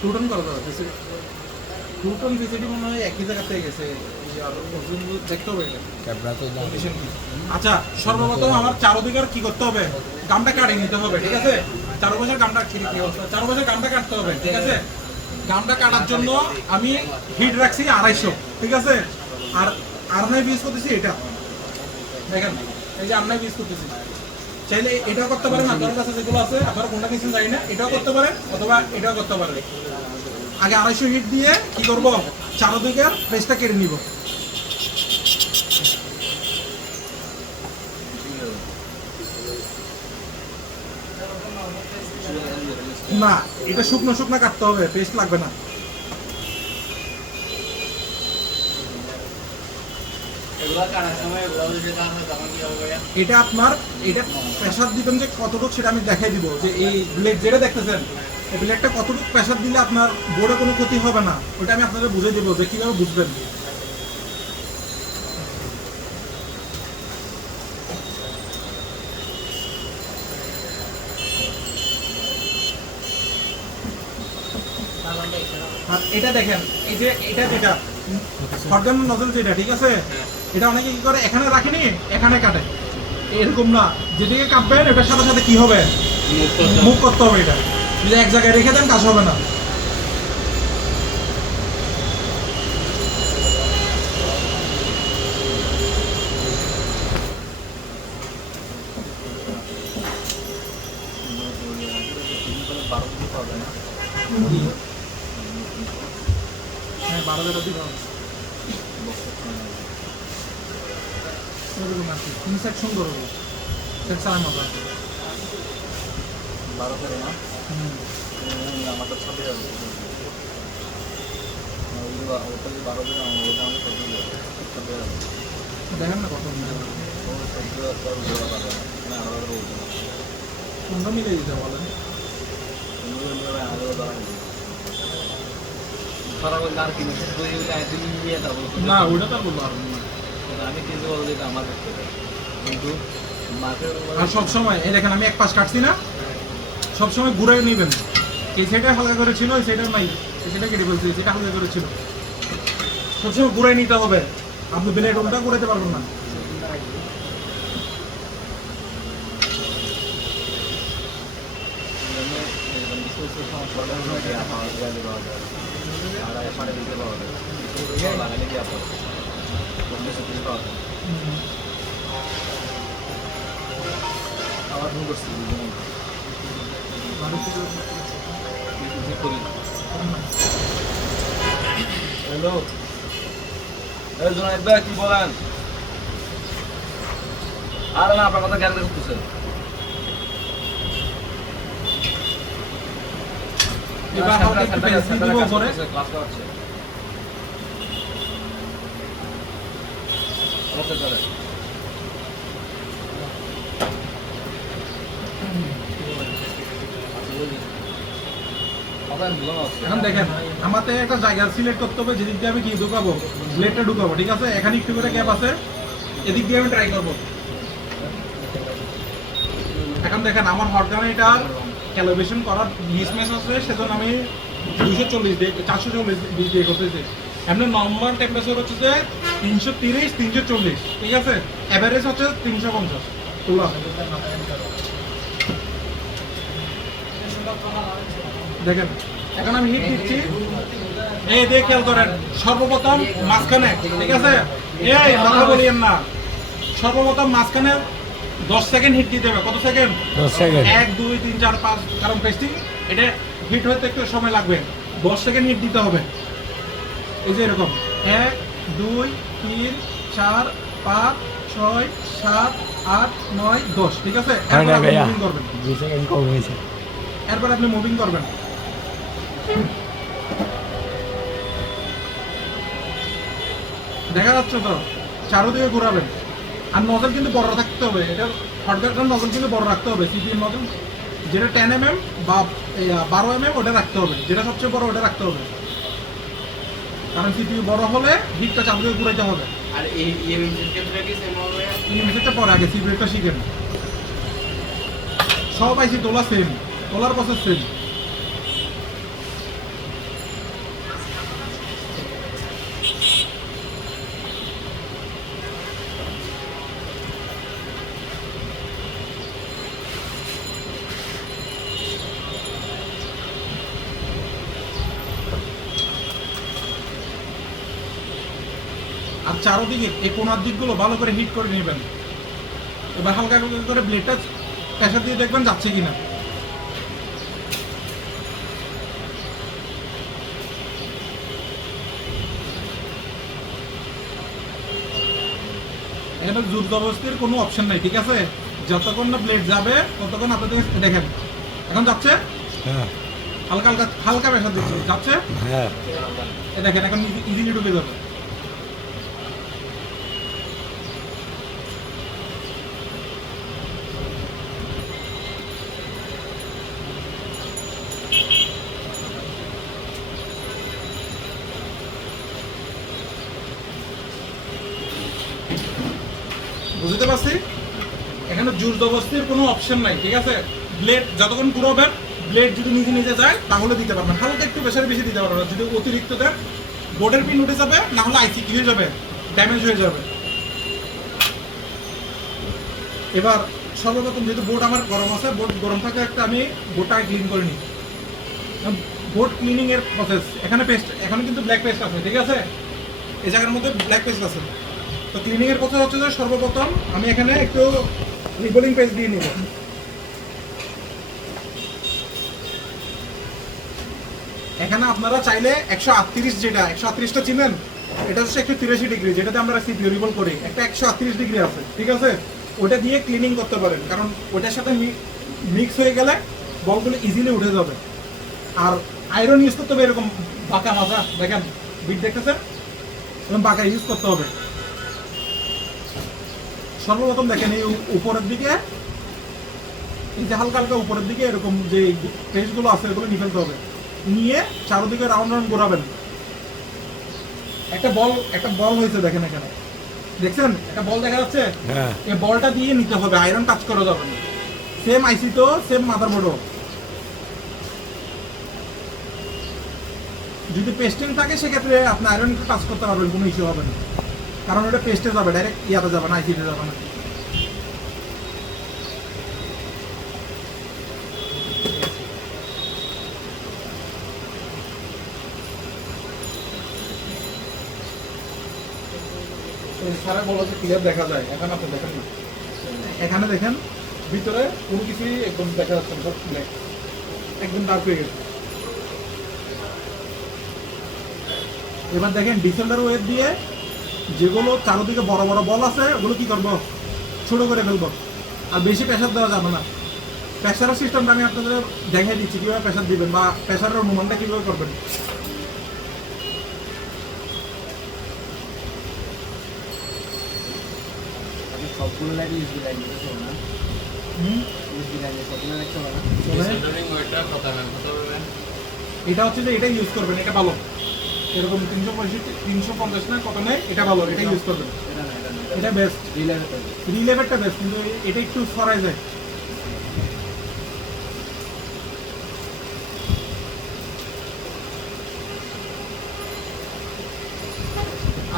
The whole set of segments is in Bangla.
টুটন করা যাবে টুটন ভিসিটি মনে হয় একই জায়গা থেকে গেছে দেখতে হবে আচ্ছা সর্বপ্রথম আমার চারোদিকের কি করতে হবে গামটা কাটিয়ে নিতে হবে ঠিক আছে চারোপাশের গামটা চারোপাশের গামটা কাটতে হবে ঠিক আছে গামটা কাটার জন্য আমি হিট রাখছি 250 ঠিক আছে আর আরনাই ইউজ করতেছি এটা দেখেন এই যে আরনাই ইউজ করতেছি চাইলে এটাও করতে পারেন আপনার কাছে যেগুলো আছে আপনারা কোনটা কিছু জানি না এটাও করতে পারেন অথবা এটাও করতে পারেন আগে 250 হিট দিয়ে কি করব চারোদিকের পেস্টটা কেটে নিব না এটা শুকনো শুকনো কাটতে হবে পেস্ট লাগবে না এটা আপনার এটা প্রেসার দিবেন যে কতটুকু সেটা আমি দেখাই দিব যে এই ব্লেড যেটা দেখতেছেন এই ব্লেডটা কতটুকু প্রেসার দিলে আপনার বোর্ডে কোনো ক্ষতি হবে না ওটা আমি আপনাদের বুঝিয়ে দিব যে কিভাবে বুঝবেন আর এটা দেখেন এই যে এটা যেটা হটগান নজল যেটা ঠিক আছে এটা অনেকে কি করে এখানে রাখেনি এখানে কাটে এরকম না যেদিকে কাটবেন এটার সাথে সাথে কি হবে মুভ করতে হবে এটা যদি এক জায়গায় রেখে দেন কাজ হবে না হ্যাঁ 12 দিন হবে তিন সেকশন করবো সেকশন মতো 12 না আমার তো 26 আছে দেখেন না কত কোনটা মিলে দিতে বলেন না ওইটা তো বলবো আমি কিছু বলবো যেটা আমার কিন্তু আর সবসময় এই দেখেন আমি এক পাশ কাটছি না সবসময় ঘুরে নেবেন এই সাইডে হালকা করে ছিল এই সাইডে নাই এই সাইডে কেটে বলছি সেটা হালকা করে ছিল সবসময় ঘুরে নিতে হবে আপনি ব্লেড উল্টা ঘুরাতে পারবেন না হ্যালো জনাব কি বলেন আর না আপনার কথা জ্ঞান করতেছেন এবার আমাকে পেন্সিল দিব পরে ক্লাস করাচ্ছে ওকে চলে এখন দেখেন আমাদের একটা জায়গা সিলেক্ট করতে হবে যেদিক দিয়ে আমি কি ঢুকাবো ব্লেডটা ঢুকাবো ঠিক আছে এখানে একটু করে গ্যাপ আছে এদিক দিয়ে আমি ট্রাই করবো এখন দেখেন আমার হটগানে এটার ক্যালিব্রেশন করার মিসম্যাচ আছে সেজন্য আমি 240 দিয়ে 440 দিয়ে করতেছি এমনি নর্মাল টেম্পারেচার হচ্ছে যে 330 340 ঠিক আছে এভারেজ হচ্ছে 350 তোলা দেখেন এখন আমি হিট দিচ্ছি এই দিয়ে খেয়াল করেন সর্বপ্রথম মাঝখানে ঠিক আছে এই কথা বলিয়েন না সর্বপ্রথম মাঝখানে 10 সেকেন্ড হিট দিতে হবে কত সেকেন্ড 10 সেকেন্ড 1 2 3 4 5 কারণ পেস্টিং এটা হিট হতে একটু সময় লাগবে 10 সেকেন্ড হিট দিতে হবে এই যে এরকম 1 2 3 4 5 6 7 8 9 10 ঠিক আছে এরপর আপনি মুভিং করবেন 2 সেকেন্ড কম হয়েছে এরপর আপনি মুভিং করবেন দেখা যাচ্ছে তো চারোদিকে ঘোরাবেন আর নজল কিন্তু বড় থাকতে হবে এটা হটগানের নজল কিন্তু বড় রাখতে হবে সিপিএম নজল যেটা 10 mm বা 12 mm ওটা রাখতে হবে যেটা সবচেয়ে বড় ওটা রাখতে হবে কারণ সিপিইউ বড় হলে হিটটা চারদিকে ঘুরাইতে হবে আর এই ইএমএম ক্ষেত্রে কি সেম হবে ইএমএম ক্ষেত্রে পরে আগে সিপিইউটা শিখেন সব আইসি তোলা সেম, তোলার প্রসেস সেম। আর চারোদিকে এই কোনার দিকগুলো ভালো করে হিট করে নেবেন। এবার হালকা করে ব্লেডটা প্রেসার দিয়ে দেখবেন যাচ্ছে কিনা। এখানে জোর জবরদস্তির কোনো অপশন নাই, ঠিক আছে? যতক্ষণ না ব্লেড যাবে ততক্ষণ আপনাদের দেখেন এখন যাচ্ছে। হ্যাঁ, হালকা হালকা হালকা প্রেসার দিচ্ছে, যাচ্ছে। হ্যাঁ, দেখেন এখন ইজিলি ঢুকে যাবে। বুঝতে পারছি? এখানে জোর জবরদস্তির কোনো অপশন নাই, ঠিক আছে? ব্লেড যতক্ষণ পুরোবেন, ব্লেড যদি নিজে নিজে যায় তাহলে দিতে পারবেন। হালকা একটু প্রেসার বেশি দিতে পারবেন, যদি অতিরিক্ত দেন বোর্ডের পিন উঠে যাবে, না হলে আইসি কি হয়ে যাবে, ড্যামেজ হয়ে যাবে। এবার সর্বপ্রথম যেহেতু বোর্ড আমার গরম আছে, বোর্ড গরম থাকা একটা আমি বোর্ডটা ক্লিন করে নিই। বোর্ড ক্লিনিং এর প্রসেস, এখানে পেস্ট, এখানে কিন্তু ব্ল্যাক পেস্ট আছে, ঠিক আছে? এই জায়গার মধ্যে ব্ল্যাক পেস্ট আছে। তো ক্লিনিং এর প্রসেস হচ্ছে যে সর্বপ্রথম আমি এখানে একটু রিবোলিং পেস্ট দিয়ে নিব। এখানে আপনারা চাইলে 138, যেটা 138টা চিনেন, এটা হচ্ছে 183 ডিগ্রি, যেটাতে আমরা সিপিইউ রিবল করি, একটা 138 ডিগ্রি আছে, ঠিক আছে? ওটা দিয়ে ক্লিনিং করতে পারেন, কারণ ওটার সাথে মিক্স হয়ে গেলে বলগুলো ইজিলি উঠে যাবে। আর আয়রন ইউজ করতে হবে এরকম বাঁকা মাজা, দেখেন বিট দেখতেছেন, এরকম বাঁকা ইউজ করতে হবে। সর্বপ্রথম দেখেন এই উপরের দিকে, এই যে হালকা হালকা উপরের দিকে এরকম যে পেস্টগুলো আছে এগুলো নিয়ে ফেলতে হবে। নিয়ে চারদিকে রাউন্ড রাউন্ড ঘোরাবেন। একটা বল হয়েছে দেখেন, এখানে দেখছেন একটা বল দেখা যাচ্ছে? হ্যাঁ, এই বলটা দিয়ে নিতে হবে, আয়রন টাচ করা যাবে না। সেম আইসি তো সেম মাদারবোর্ডও। যদি পেস্টিং থাকে সেক্ষেত্রে আপনি আয়রন একটু টাচ করতে পারবেন, কোনো ইস্যু হবে না, কারণ ওটা পেস্টে যাবে, ডাইরেক্ট ইয়াতে যাবে না, আইসিতে যাবে না। সারা বলো যে ক্লিয়ার দেখা যায়, এখন আপনি দেখেন না, এখানে দেখেন ভিতরে কোনো কিছুই একদম দেখা যাচ্ছে না, সব ব্ল্যাক, একদম ডার্ক হয়ে গেছে। এবার দেখেন ডিসেন্ডার ওয়েব দিয়ে যেগুলো চারদিকে বড় বড় বল আছে ওগুলো কি করবো, ছোট করে ফেলবো। আর বেশি প্রেশার দেওয়া যাবে না। প্রেশারের সিস্টেমটা আমি আপনাদের দেখাই দিচ্ছি কীভাবে প্রেশার দিবেন বা প্রেশারের অনুমানটা কীভাবে করবেন। সবগুলো লাইট ইউএসবি লাইট দিতেছে না, ইউএসবি লাইট সবগুলো লাইট চলে না। সেন্টারিং ওইটা কত হবে? এটা হচ্ছে যে এটা ইউজ করবেন, এটা ভালো। এরকম 350 না কত নেই, এটা ভালো, এটা ইউজ করবেন, এটা বেস্ট। রিলেভেরটা বেস্ট, কিন্তু এটা একটু সরাই যায়।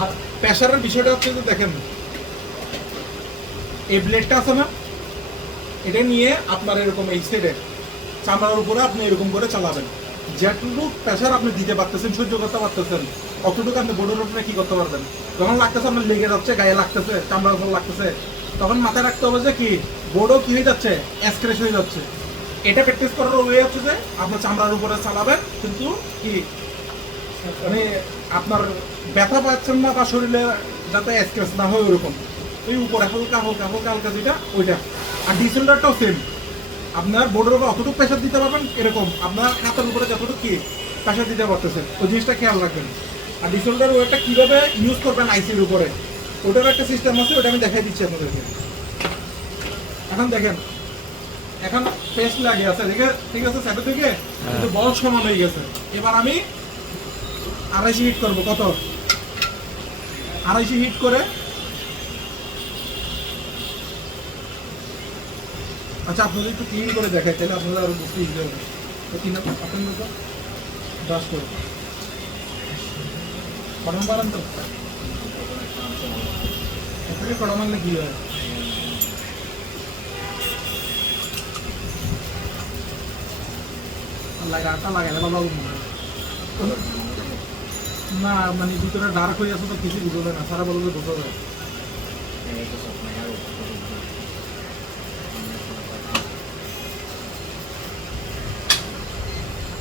আর প্রেশারের বিষয়টা হচ্ছে যে দেখেন এই ব্লেডটা আছে না, এটা নিয়ে আপনার এরকম এই সাইডে চামড়ার উপরে আপনি এরকম করে চালাবেন। যেটুকু প্রেশার আপনি দিতে পারতেছেন, সহ্য করতে পারতেছেন, অতটুকু আপনি বোর্ডের উপরে কি করতে পারবেন। যখন লাগতেছে আপনার লেগে যাচ্ছে, গায়ে লাগতেছে, চামড়ার উপর লাগতেছে, তখন মাথায় রাখতে হবে যে কি বোর্ডও কি হয়ে যাচ্ছে, স্ক্র্যাচ হয়ে যাচ্ছে। এটা প্র্যাকটিস করার ওয়ে হচ্ছে যে আপনার চামড়ার উপরে চালাবেন, কিন্তু কি মানে আপনার ব্যথা পাচ্ছেন না বা শরীরে যাতে স্ক্র্যাচ না হয় ওরকম, ওই উপরে হালকা হালকা হালকা হালকা যেটা ওইটা। আর ডিসেন্ডারটাও সেম, আপনার বোর্ডের উপর অতটুকু প্রেশার দিতে পারবেন, এরকম আপনার হাতের উপরে যতটুকু কি প্রেশার দিতে পারতেছেন, ওই জিনিসটা খেয়াল রাখবেন। আর ডিসেন্ডার ওয়েটটা কীভাবে ইউজ করবেন আইসির উপরে, ওটারও একটা সিস্টেম আছে, ওটা আমি দেখাই দিচ্ছি আপনাদেরকে। এখন দেখেন এখন পেস্ট লাগে আছে, ঠিক আছে, সাইডের দিকে কিন্তু বল সমান হয়ে গেছে। এবার আমি 250 হিট করবো, কত 250 হিট করে আচ্ছা আপনাদের একটু ক্লিন করে দেখাই তাহলে আপনারা আরো বুঝতে ইজি হবে। তো কিনা আপনাদের তো ব্রাশ করে কড়া মারেন তো এখানে কড়া মারলে কি হয়? লাগাটা লাগালে ভালো হবে মনে হয়। না মানে ভিতরে ডার্ক হয়ে আছে তো কিছু বুঝবে না, সারা বলবে বোঝা যায়।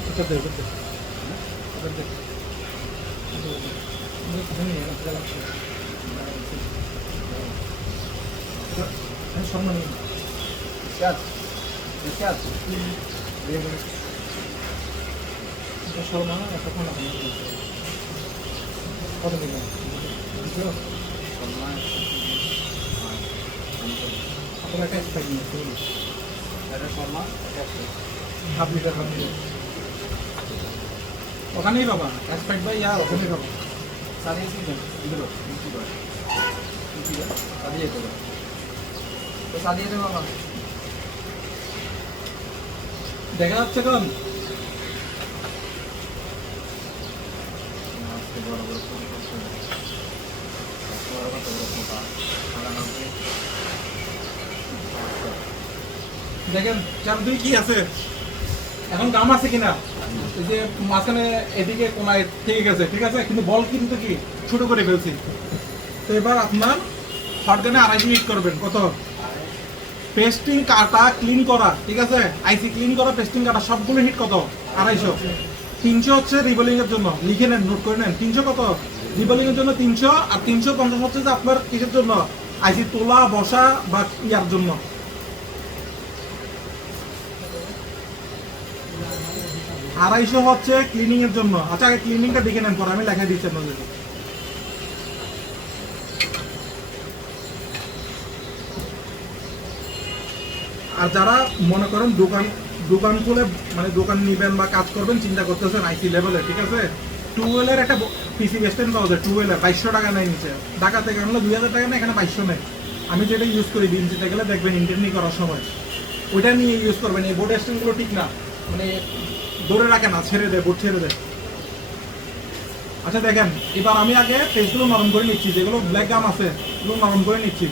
এটা দে এটা দে এটা দে আমি এখানে নিয়ে রাখতে লাগছে আমি সম্মান নিই Сейчас. Сейчас. এটা সম্মান না তখন না কত দিন বুঝছো আপনার একটা স্পাইক নিয়ে এটা শর্মা হাফ লিটার ওখানেই পাবা স্পাইক বা ইয়া ওখানেই পাবা সাদিয়ে সিজন ইদরো কি করে কি করে সাদিয়ে তো তো সাদিয়ে দে বাবা দেখা যাচ্ছে কোন আজকে বড় বড় ফোন করছে বড় বড় ফোনটা আলাদা দেখেন 4-2 কি আছে এখন গাম আছে কিনা এই যে মাঝখানে এদিকে কোনায় ঠিক আছে কিন্তু বল কিন্তু কি ছোট করে ফেলছি। তো এবার আপনার শটগানে 250 হিট করবেন কত পেস্টিং কাটা ক্লিন করা ঠিক আছে আইসি ক্লিন করা পেস্টিং কাটা সবগুলো হিট কত 250 300 হচ্ছে রিভলিং এর জন্য লিখে নেন নোট করে নেন 300 কত রিভলিং এর জন্য 300 আর 350 হচ্ছে যে আপনার কিসের জন্য আইসি তোলা বসা বা ইয়ার জন্য। আড়াইশো হচ্ছে ক্লিনিং এর জন্য। আচ্ছা আগে ক্লিনিংটা দেখে নেন পরে আমি লেখা দিচ্ছি আপনাদের। আর যারা মনে করেন দোকান খুলে মানে দোকান নিবেন বা কাজ করবেন চিন্তা করতেছেন আইসি লেভেলে ঠিক আছে টুয়েলের একটা পিসি বেস্টেন পাওয়া যায় টুয়েলের 2200 টাকা নেয় নিচে ঢাকা থেকে আনলে 2000 টাকা নেয় এখানে 2200 নেয়। আমি যেটা ইউজ করি বিএনসিতে গেলে দেখবেন ইন্টারনি করার সময় ওইটা নিয়ে ইউজ করবেন। এই বোর্ড স্ট্যান্ডগুলো ঠিক না মানে ধরে রাখে না ছেড়ে দেয় বোর্ড ছেড়ে দেয়। আচ্ছা দেখেন এবার আমি আগে পেজগুলো নরম করে নিচ্ছি যেগুলো ব্ল্যাক গাম আছে এগুলো নরম করে নিচ্ছি।